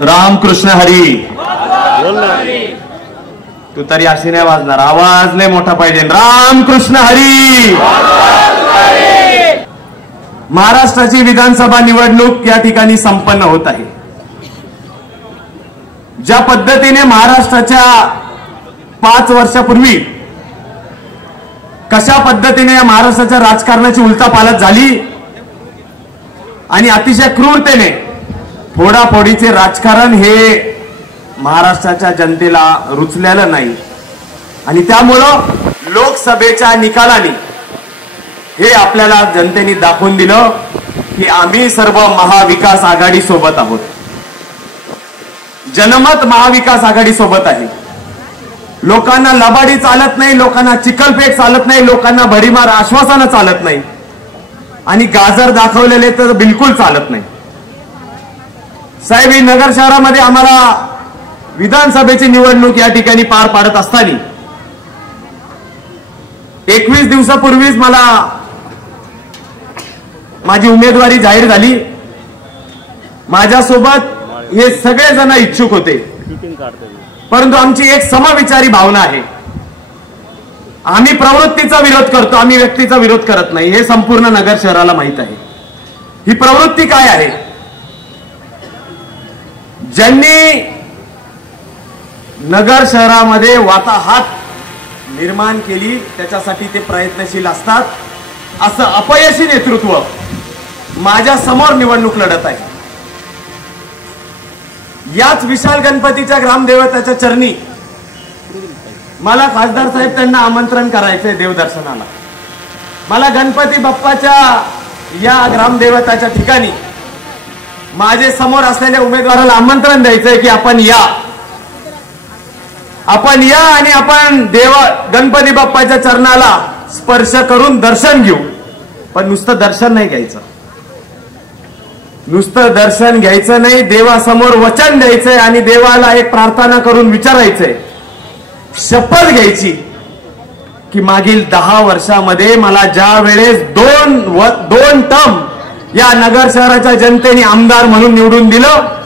रामकृष्ण हरी. तू तरी अशी नाही वाजणार, आवाज लय मोठा पाहिजे. रामकृष्ण हरी. महाराष्ट्राची विधानसभा निवडणूक या ठिकाणी संपन्न होत आहे. ज्या पद्धतीने महाराष्ट्राच्या 5 वर्षापूर्वी कशा पद्धतीने या महाराष्ट्राच्या राजकारणाची उलटापालट झाली आणि अतिशय क्रूरतेने फोडाफोडीचे राजकारण हे महाराष्ट्राच्या जनतेला रुचलेलं नाही आणि त्यामुळं लोकसभेच्या निकालाने हे आपल्याला जनतेने दाखवून दिलं की आम्ही सर्व महाविकास आघाडी सोबत आहोत. जनमत महाविकास आघाडी सोबत आहे. लोकांना लबाडी चालत नाही, लोकांना चिखलफेक चालत नाही, लोकांना भडीमार आश्वासनं चालत नाही आणि गाजर दाखवलेले तर बिलकुल चालत नाही. साहेब, ही नगर शहरामध्ये आम्हाला विधानसभेची निवडणूक या ठिकाणी पार पाडत असताना 21 दिवसापूर्वीच मला माझी उमेदवारी जाहीर झाली. माझ्यासोबत हे सगळे जण इच्छुक होते, परंतु आमची एक समविचारी भावना आहे. आम्ही प्रवृत्तीचा विरोध करतो, आम्ही व्यक्तीचा विरोध करत नाही, हे संपूर्ण नगर शहराला माहित आहे. ही प्रवृत्ती काय आहे? ज्यांनी नगर शहरामध्ये वाताहत निर्माण केली त्याच्यासाठी ते प्रयत्नशील असतात. असं अपयशी नेतृत्व माझ्या समोर निवडणूक लढत आहे. याच विशाल गणपतीच्या ग्रामदेवताच्या चरणी मला खासदार साहेब त्यांना आमंत्रण करायचंय देवदर्शनाला. मला गणपती बाप्पाच्या या ग्रामदेवताच्या ठिकाणी माझे समोर असलेल्या उमेदवाराला आमंत्रण द्यायचंय की आपण या आणि आपण गणपती बाप्पाच्या चरणाला स्पर्श करून दर्शन घेऊ. पण नुसतं दर्शन नाही घ्यायचं, नुसतं दर्शन घ्यायचं नाही, देवासमोर वचन द्यायचंय आणि देवाला एक प्रार्थना करून विचारायचंय, शपथ घ्यायची की मागील 10 वर्षामध्ये मला ज्या वेळेस दोन टर्म या नगर शहराच्या जनतेने आमदार म्हणून निवडून दिलं,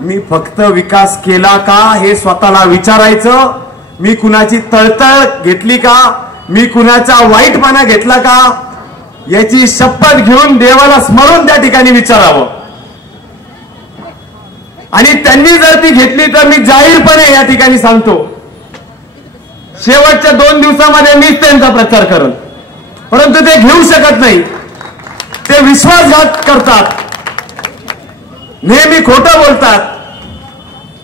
मी फक्त विकास केला का हे स्वतःला विचारायचं. मी कुणाची तळतळ घेतली का, मी कुणाचा वाईटपणा घेतला का, याची शपथ घेऊन देवाला स्मरून त्या ठिकाणी विचारावं. आणि त्यांनी जर ती घेतली तर मी जाहीरपणे या ठिकाणी सांगतो, शेवटच्या 2 दिवसामध्ये मीच त्यांचा प्रचार करेन. परंतु ते घेऊ शकत नाही, ते विश्वासघात करतात, नेहमी खोटं बोलतात,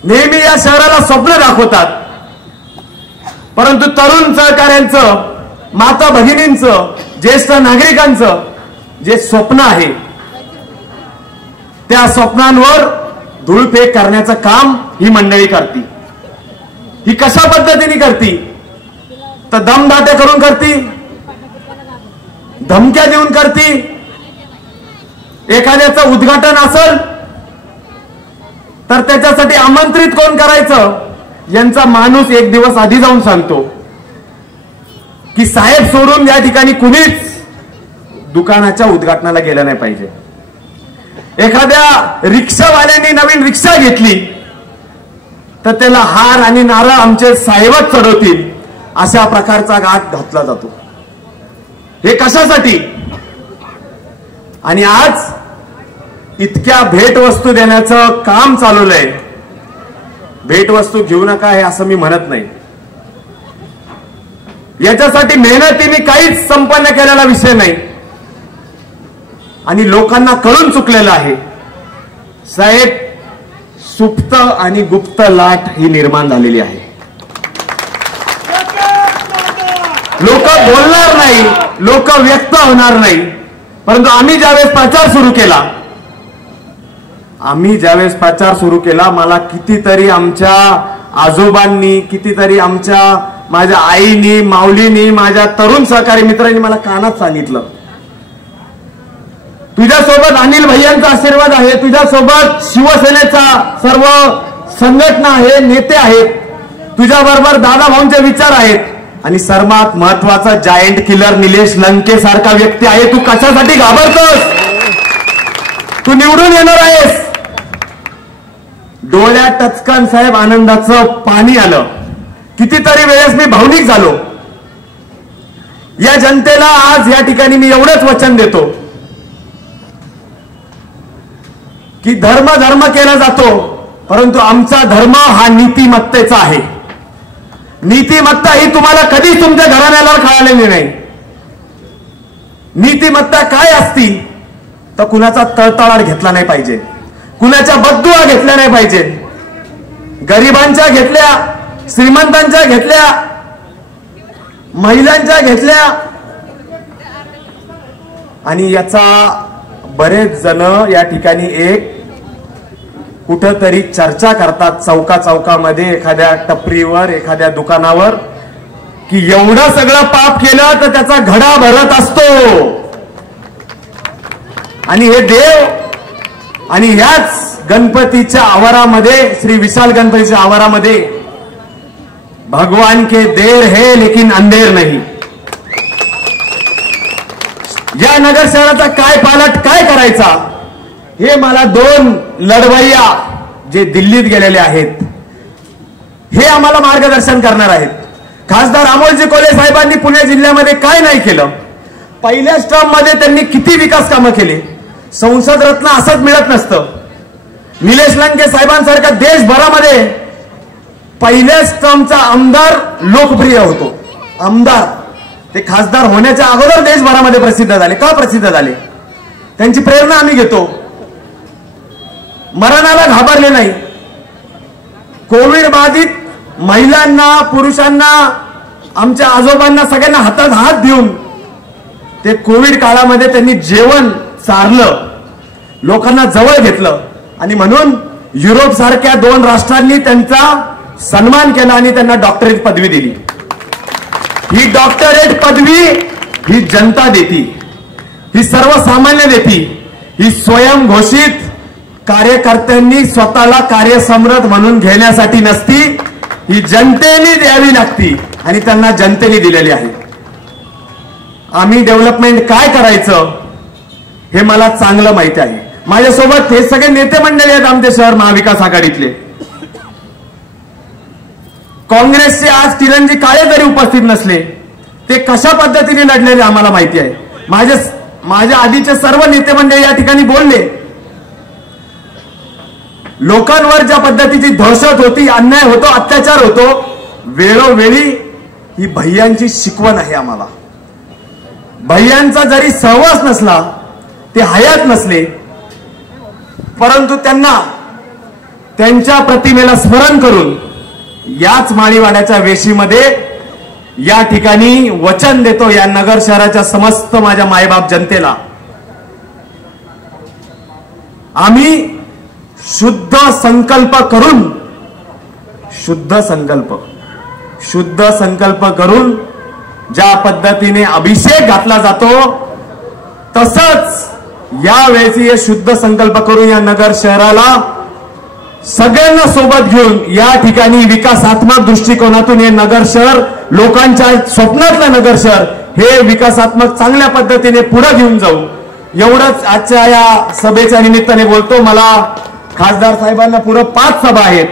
नेहमी या शहराला स्वप्न दाखवतात. परंतु तरुण सहकाऱ्यांचं, माता भगिनींचं, ज्येष्ठ नागरिकांचं जे स्वप्न आहे त्या स्वप्नांवर धूळफेक करण्याचं काम ही मंडळी करती. ही कशा पद्धतीने करती? तर दमदाटे करून करती, धमक्या देऊन करती. एखाद्याचं उद्घाटन असेल तर त्याच्यासाठी आमंत्रित कोण करायचं यांचा माणूस एक दिवस आधी जाऊन सांगतो की साहेब सोडून या ठिकाणी कुणीच दुकानाच्या उद्घाटनाला गेलं नाही पाहिजे. एखाद्या रिक्षावाल्याने नवीन रिक्षा घेतली तर त्याला हार आणि नारळ आमचे साहेबच चढवतील अशा प्रकारचा घाट घातला जातो. हे कशासाठी? आणि आज इतक्या भेटवस्तू देण्याचं काम चालवलंय. भेटवस्तू घेऊ नका हे असं मी म्हणत नाही, याच्यासाठी मेहनतीने काहीच संपन्न केलेला विषय नाही आणि लोकांना कळून चुकलेलं आहे. साहेब, सुप्त आणि गुप्त लाट ही निर्माण झालेली आहे. लोक बोलणार नाही, लोक व्यक्त होणार नाही. परंतु आम्ही ज्यावेळेस प्रचार सुरू केला मला कितीतरी आमच्या आजोबांनी, कितीतरी माझ्या आईनी, माऊलीनी, माझ्या तरुण सहकारी मित्रांनी मला कानात सांगितलं, तुझ्यासोबत अनिल भैयांचा आशीर्वाद आहे, तुझ्यासोबत शिवसेनेचा सर्व संघटना आहे, नेते आहेत, तुझ्याबरोबर दादाभाऊंचे विचार आहेत आणि सर्वात महत्वाचा जायंट किलर निलेश लंके सारखा व्यक्ती आहे. तू कशासाठी घाबरतोस? तू निवडून येणार आहेस, डोळ्यात टचकन साहेब आनंदाचं पाणी आलं. कितीतरी वेळेस मी भावनिक झालो. या जनतेला आज या ठिकाणी मी एवढंच वचन देतो की धर्म केला जातो, परंतु आमचा धर्म हा नीतिमत्तेचा आहे. नीतिमत्ता ही तुम्हाला कधीच तुमच्या घराण्याला कळालेली नाही. नीतिमत्ता काय असती तर कुणाचा तळतळाट घेतला नाही पाहिजे, कुणाच्या बद्दुआ घेतल्या नाही पाहिजे. गरिबांच्या घेतल्या, श्रीमंतांच्या घेतल्या, महिलांच्या घेतल्या. आणि याचा बरेच जण या ठिकाणी एक कुठंतरी चर्चा करतात चौकामध्ये, एखाद्या टपरीवर, एखाद्या दुकानावर, की एवढं सगळं पाप केलं तर त्याचा घडा भरत असतो. आणि हे देव आणि ह्याच गणपतीच्या आवारामध्ये, श्री विशाल गणपतीच्या आवारामध्ये, भगवान के देर है लेकिन अंधेर नहीं. या नगर शहराचा काय पालट काय करायचा हे मला दोन लढवय्या जे दिल्लीत गेलेले आहेत हे आम्हाला मार्गदर्शन करणार आहेत. खासदार अमोलजी कोल्हे साहेबांनी पुणे जिल्ह्यामध्ये काय नाही केलं, पहिल्याच टर्म मध्ये त्यांनी किती विकास कामं केली. संसद रत्न असंच मिळत नसतं. निलेश लंके साहेबांसारखा देशभरामध्ये पहिल्याच टर्मचा आमदार लोकप्रिय होतो. आमदार ते खासदार होण्याच्या अगोदर देशभरामध्ये प्रसिद्ध झाले. का प्रसिद्ध झाले? त्यांची प्रेरणा आम्ही घेतो. मरणाला घाबरले नाही. कोविड बाधित महिलांना, पुरुषांना, आमच्या आजोबांना सगळ्यांना हातात हात देऊन ते कोविड काळामध्ये त्यांनी जेवण चारलं, लोकांना जवळ घेतलं. आणि म्हणून युरोप सारख्या 2 राष्ट्रांनी त्यांचा सन्मान केला आणि त्यांना डॉक्टरेट पदवी दिली. ही डॉक्टरेट पदवी ही जनता देती, ही सर्वसामान्य देती. ही स्वयंघोषित कार्यकर्त्यांनी स्वतःला कार्यसम्राट म्हणून घेण्यासाठी नसती, ही जनतेने द्यावी लागती आणि त्यांना जनतेने दिलेली आहे. आम्ही डेव्हलपमेंट काय करायचं हे मला चांगलं माहिती आहे. माझ्यासोबत हे सगळे नेते मंडळी आहेत आमचे शहर महाविकास आघाडीतले. काँग्रेसचे आज किरणजी काळे जरी उपस्थित नसले, ते कशा पद्धतीने लढलेले आम्हाला माहिती आहे. माझ्या आधीचे सर्व नेते मंडळी या ठिकाणी बोलले. लोकांवर ज्या पद्धतीची दहशत होती, अन्याय होतो, अत्याचार होतो, वेळोवेळी ही भैयांची शिकवण आहे आम्हाला. भैयांचा जरी सहवास नसला, ते हयात नसले, परंतु त्यांना त्यांच्या प्रतिमेला स्मरण करून याच माळीवाड्याच्या वेशीमध्ये या ठिकाणी वचन देतो या नगर शहराच्या समस्त माझ्या मायबाप जनतेला, आम्ही शुद्ध संकल्प करून ज्या पद्धतीने अभिषेक घातला जातो, तसंच यावेळी हे शुद्ध संकल्प करून या नगर शहराला सगळ्यांना सोबत घेऊन या ठिकाणी विकासात्मक दृष्टिकोनातून हे नगर शहर, लोकांच्या स्वप्नातलं नगर शहर हे विकासात्मक चांगल्या पद्धतीने पुढे घेऊन जाऊ. एवढंच आजच्या या सभेच्या निमित्ताने बोलतो. मला खासदार साहेबांना पुढे 5 सभा आहेत,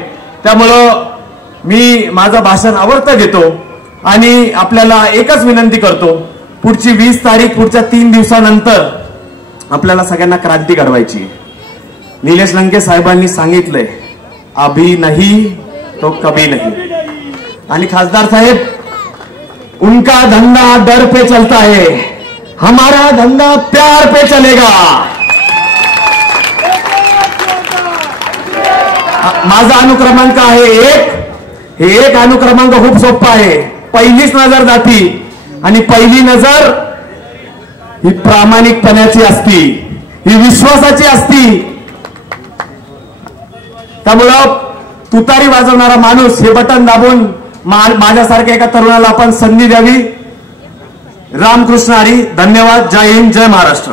त्यामुळं मी माझं भाषण आवडतं घेतो आणि आपल्याला एकच विनंती करतो, पुढची 20 तारीख, पुढच्या 3 दिवसानंतर आपल्याला सगळ्यांना क्रांती घडवायची. निलेश लंके साहेबांनी सांगितलंय, अभी नहीं तो कभी नहीं. आणि खासदार साहेब, उनका धंधा डर पे चलता है, हमारा धंधा प्यार पे चलेगा. माझा अनुक्रमांक आहे 1. हे 1 अनुक्रमांक खूप सोपा आहे. पहिलीच नजर जाती आणि पहिली नजर ही प्रामाणिकपणाची असती, ही विश्वासाची असती. त्यामुळं तुतारी वाजवणारा माणूस हे बटन दाबून माझ्यासारख्या एका तरुणाला आपण संधी द्यावी. रामकृष्ण हरी. धन्यवाद. जय हिंद, जय महाराष्ट्र.